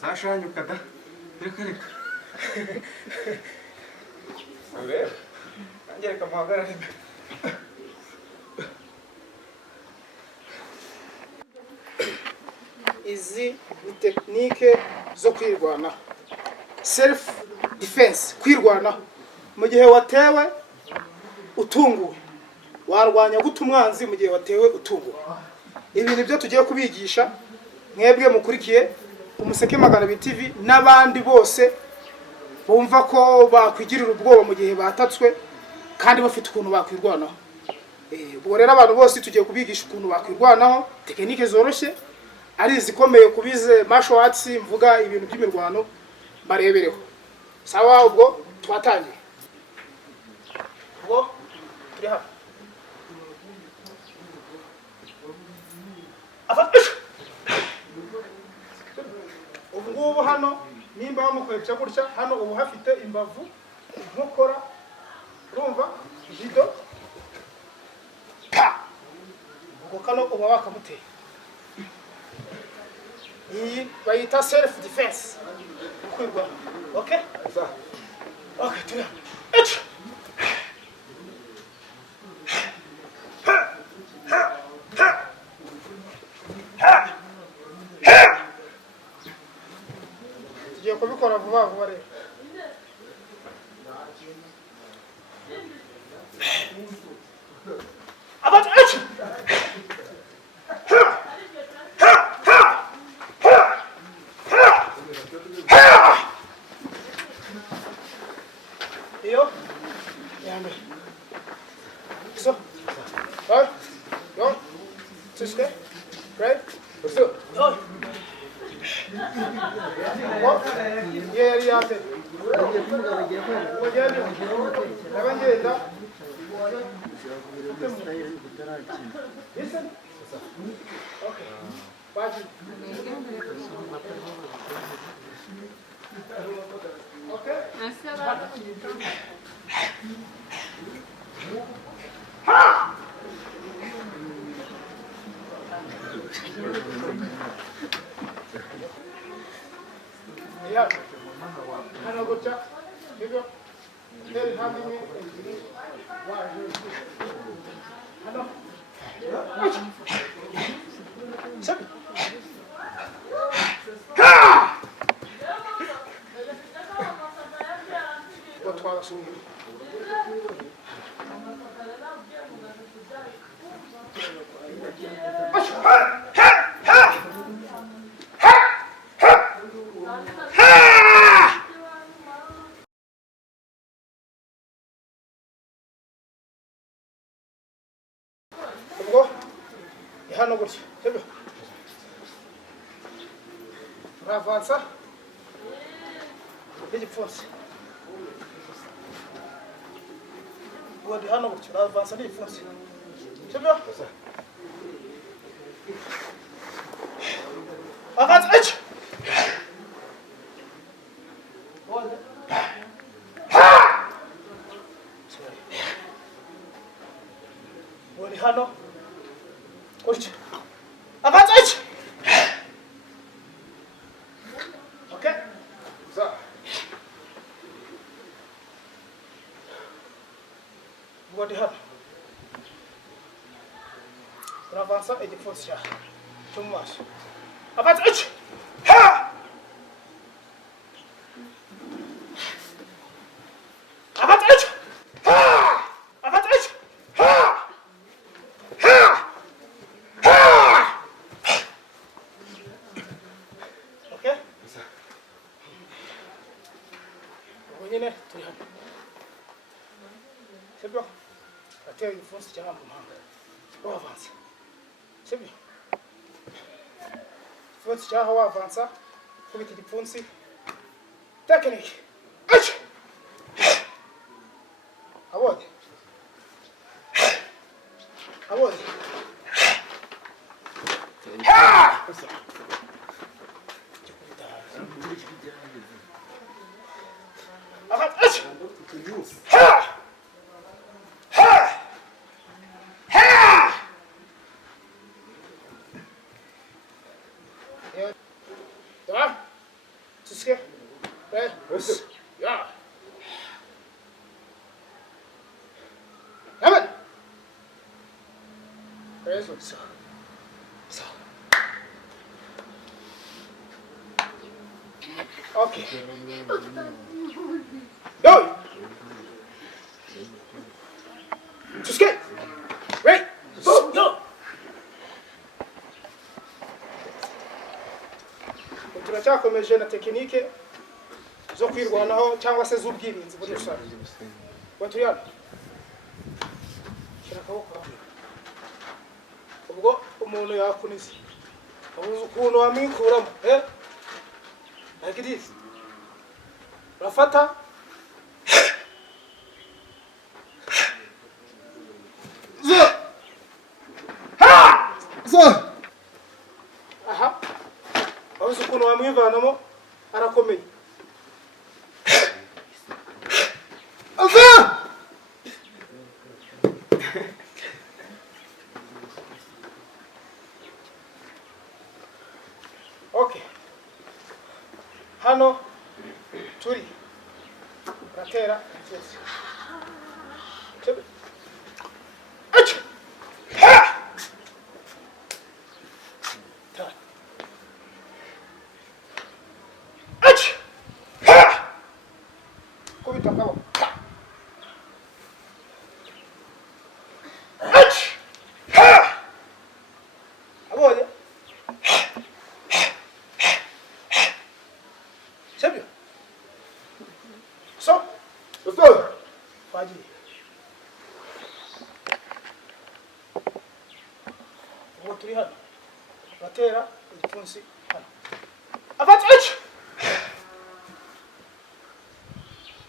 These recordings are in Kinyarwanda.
Zashanyuka da reka reka rero angereka muhagarare izi ni tekinike zo kwirwanaho, self defense, kwirwanaho mu gihe watewe utunguwe. Warwanya gute umwanzi mu gihe watewe utunguwe? Ibi nibyo tugiye kubigisha mwebwe mukurikiye Umuseke Magana abiri TV n'abandi bose bumva ko bakwigirira ubwoba mu gihe batatswe kandi bafite ukuntu bakwirwanaho. Ubwo rero abantu bose tugiye kubigisha ukuntu bakwirwanaho, tekinike zoroshye ari izikomeye kubize martial arts, mvuga ibintu by'imirwano barebereho. Sawa, ubwo twatangiye. Ubwo turi hano. Ubu hano nimba bamukwepya gutya, hano ubu hafite imbavu, inkokora, urumva, jido, ubwo kano uba wakamuteye. Iyi bayita self defense, kwirwa. Okay? Okay, turi hano. Tugiye kubikora vuba vuba rero. Iyo yambe. So. Right. Go. Tuske. Right. So. Oh. What? Yeah, yeah. Listen. Okay. Baji. Okay. Ha! Yeah. Hano gutya. Nibyo. Hey, handi ni. Hano. Sip. Ha! What was it? Ubwo hano gutya sibyo uravansa n'igipfunsi. Ubwo hano gutya uravansa n'igipfunsi sibyo avansa each hano gutya avansa each. Okay, so ubwo hano uravansa igipfunsi cyo mu maso avansa each. Ha! Avansa each. Ha! Avansa each. Ha! Okay? Nyine turi hano. Sibyo? Ateye igipfunsi cyangwa mu mpanga. Wavansa. Sibyo? Igipfunsi cyaho wavansa, kubita igipfunsi tekinike. Abonye abonye Tamam. Tuske. Ve. Ya. Hemen. Eso. Sağ. Sağ. Okay. Go. Tuske. Wait. Go. Go. Turacyakomeje na tekinike zo kwirwanaho cyangwa se z'ubwirinzi muri rusange. Turi hano. Shyira akaboko hamwe. Ubwo umuntu yakunize. Ubuze ukuntu wamwikuramo. Like this. Urafata. Aha. Ubuze ukuntu wamwivanamo arakomeye. Okay. Hano turi ratera infuzi. Chebe. Ach! Ha! Ta. Ach! Ha! Kubita kabo. Ach! Ha! Abonye? Sebyo. So. So. Faji. Ubu turi hano. Batera igipfunsi hano. Afata ach.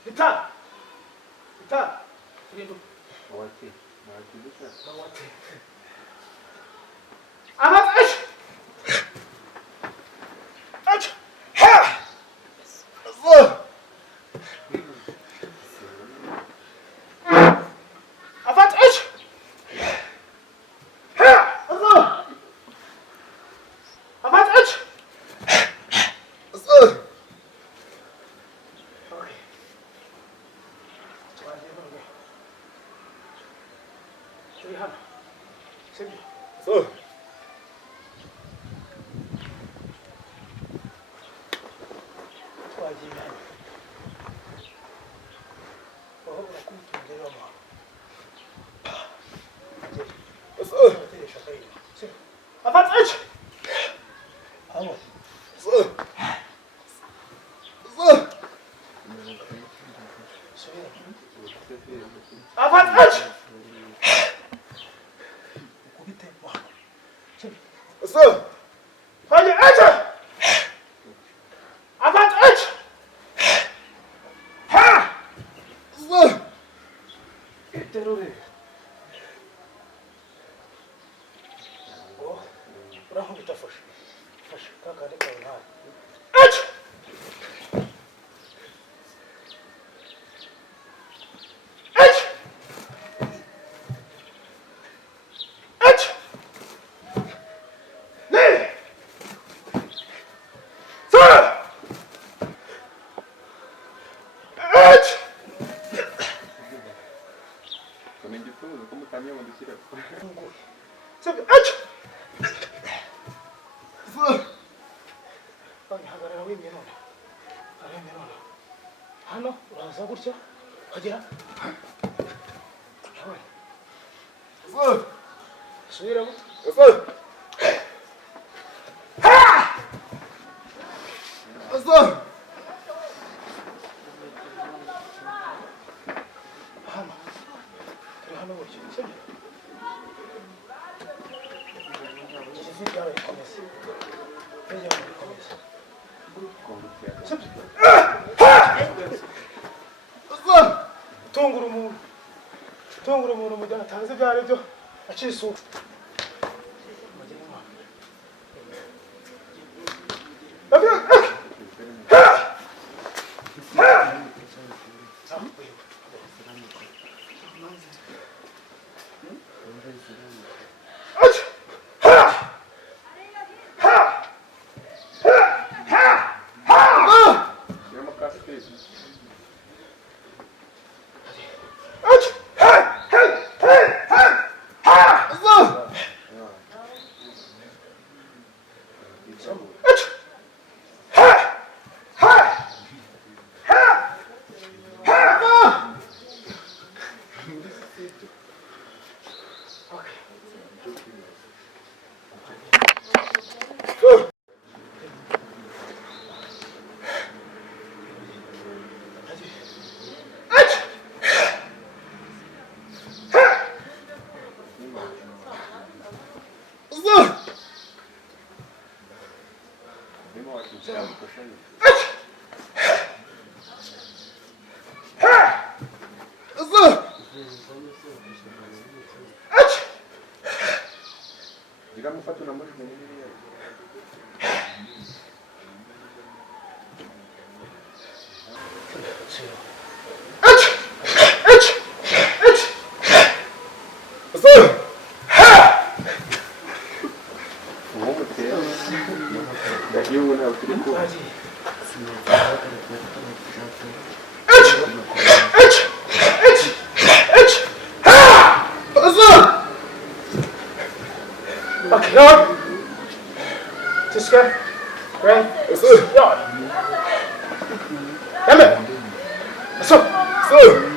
Bitana. Bitana. Rindu. Mawati. Mawati bisa. Mawati. Afata ach. Ach. Ha. Afat ach. Ha. Afat ach. Okay. Turi hano. Sibyo. So. Twagiye hano. Aho barakutunze yoma. So. Bateresha kayima. Sibyo. Afat ach. Abo. So. Subira. Afat ach. Ukubite wako. Sibyo. So. Faji ach. Afat ach. Ha. So. Terure. Oh, uraho bitafashe. Fashe kakari kawe nawe. Ach! Ach! Ach! Ne! Sir! Ach! Também de tudo, como caminhão onde tira. Sabe? Ach! Hagarara w'imyirondoro. Hari imyirondoro. Hano uraza gutya ukagera. So. Subiramo. So. Ha! So. Hano. Turi hano gutya. Sibyo? Ivi ryawe rikomeze. Irya rikomeze. Como que é? tungura umuntu mu gihe atazi ibyo ari byo aciye isuku. Mufata unamurimu nini? Okay, no. Tiska. Ray. Ja. Jamen. Så.